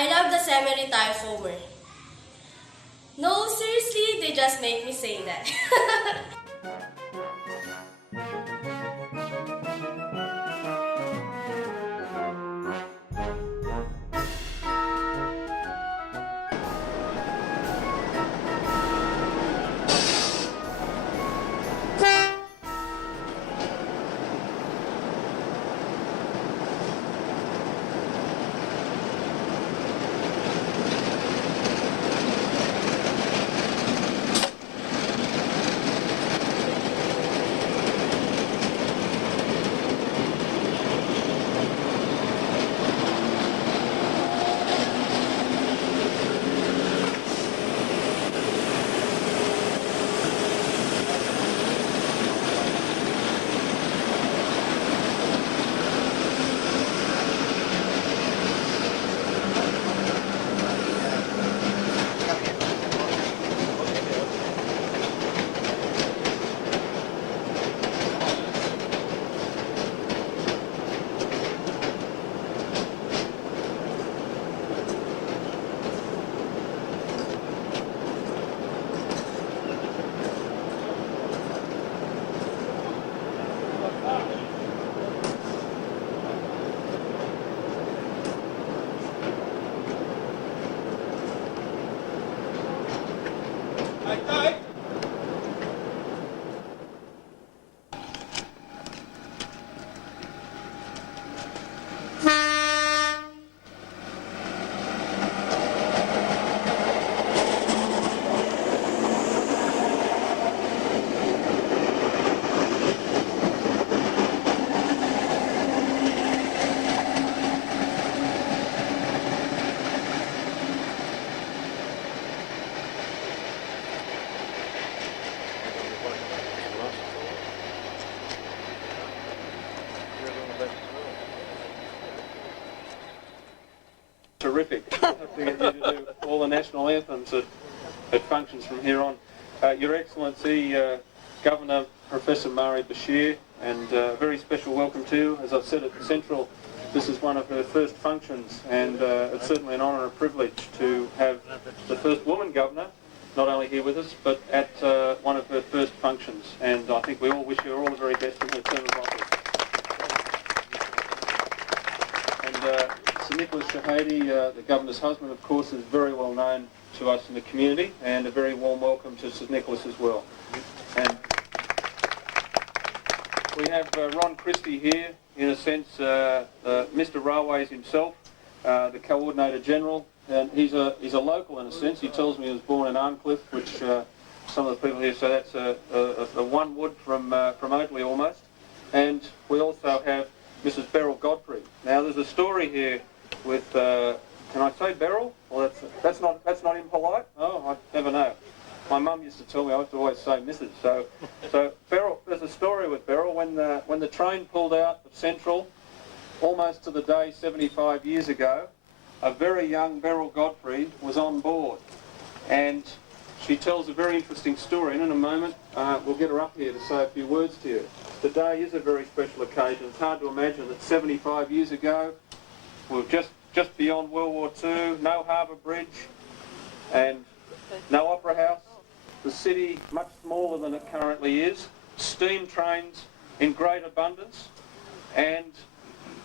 I love the semi-retired foamer. No, seriously, they just make me say that. Terrific. I'll have to get you to do all the national anthems at functions from here on. Your Excellency, Governor Professor Mari Bashir, and a very special welcome to you. As I've said at the Central, this is one of her first functions, and it's certainly an honour and a privilege to have the first woman governor not only here with us, but at one of her first functions. And I think we all wish her all the very best in her term of office. And Sir Nicholas Shahady, the Governor's husband, of course, is very well known to us in the community, and a very warm welcome to Sir Nicholas as well. And we have Ron Christie here, in a sense, Mr. Railways himself, the Coordinator General, and he's a local in a sense. He tells me he was born in Arncliffe, which some of the people here say that's a one wood from Oakley almost. And we also have Mrs. Beryl Godfrey. Now there's a story here with, can I say Beryl? Well, that's not impolite. Oh, I never know. My mum used to tell me I used to always say Mrs. So Beryl, there's a story with Beryl when the train pulled out of Central, almost to the day 75 years ago. A very young Beryl Godfrey was on board, and she tells a very interesting story, and in a moment we'll get her up here to say a few words to you. Today is a very special occasion. It's hard to imagine that 75 years ago, we were just beyond World War II, no harbour bridge, and no opera house. The city much smaller than it currently is, steam trains in great abundance, and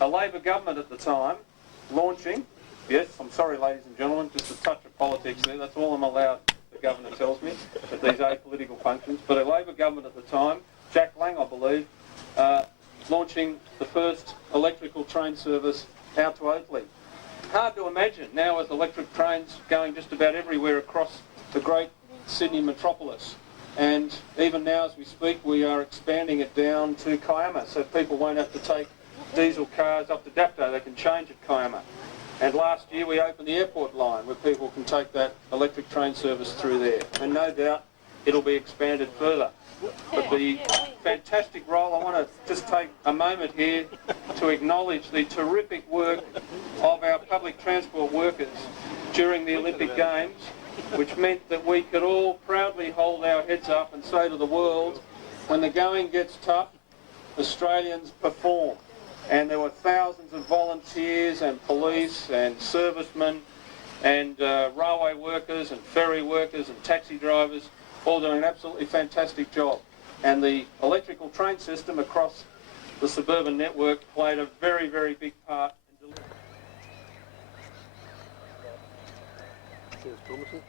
a Labor government at the time launching, yes, I'm sorry ladies and gentlemen, just a touch of politics there, that's all I'm allowed, the Governor tells me, at these apolitical functions, but a Labor government at the time, Jack Lang I believe, launching the first electrical train service out to Oakley. Hard to imagine now with electric trains going just about everywhere across the great Sydney metropolis, and even now as we speak we are expanding it down to Kiama, so people won't have to take diesel cars up to Dapto, they can change at Kiama. And last year we opened the airport line where people can take that electric train service through there, and no doubt it'll be expanded further. But the fantastic role, I want to just take a moment here to acknowledge the terrific work of our public transport workers during the Olympic Games, which meant that we could all proudly hold our heads up and say to the world, when the going gets tough, Australians perform. And there were thousands of volunteers and police and servicemen and railway workers and ferry workers and taxi drivers all doing an absolutely fantastic job. And the electrical train system across the suburban network played a very, very big part in delivering. Sounds promising.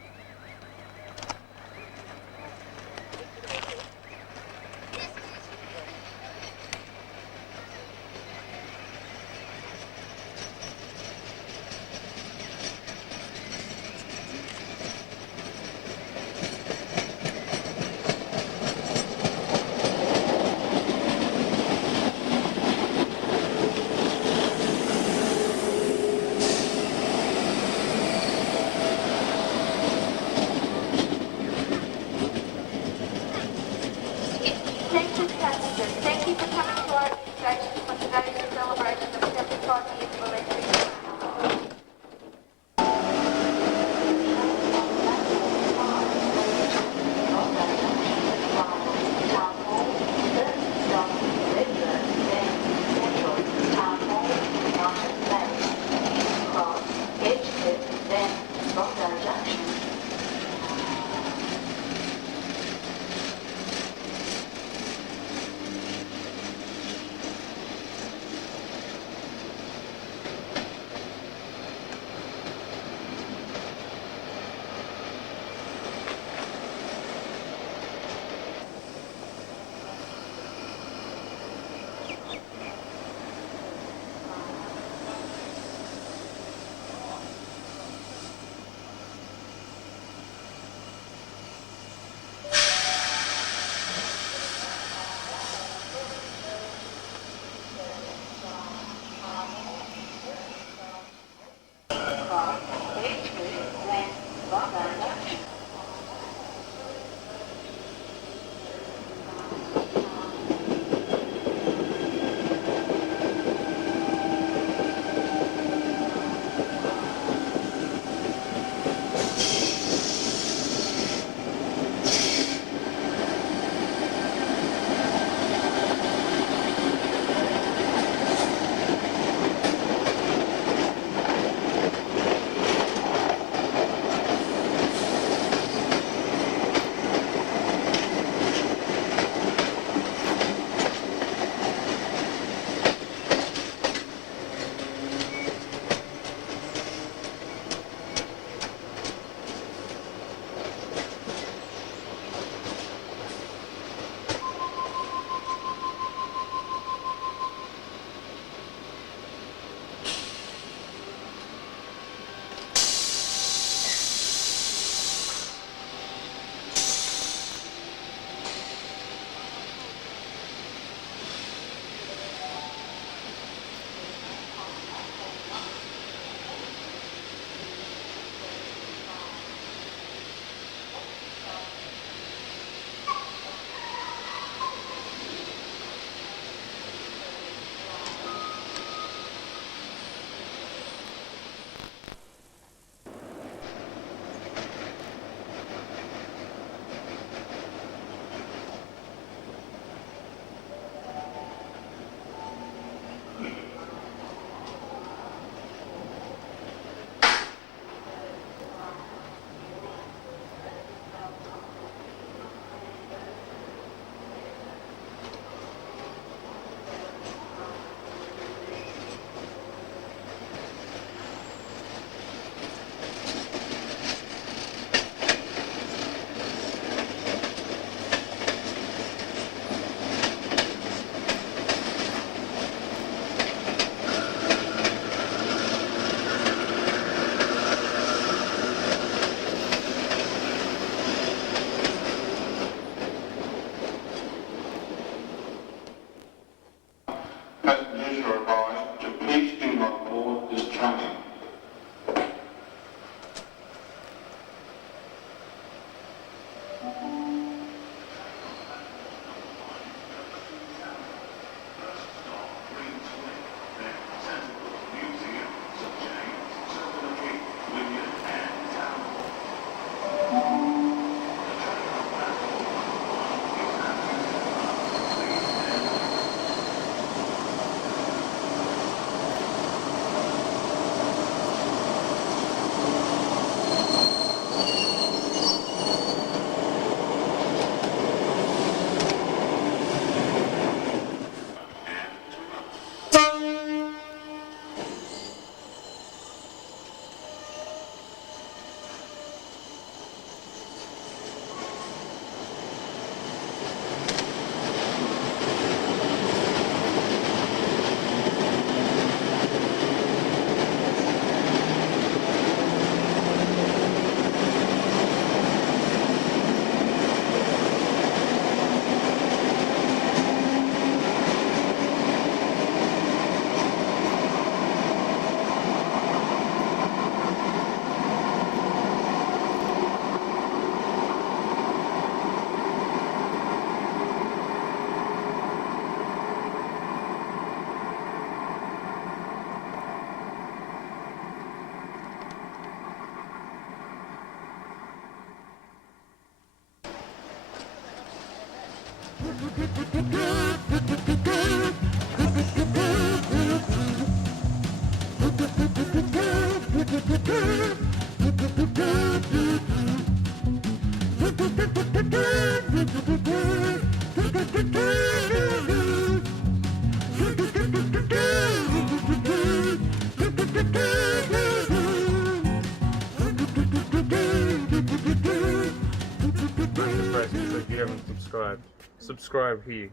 If you haven't subscribed, subscribe here.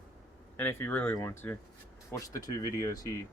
And if you really want to, watch the 2 videos here.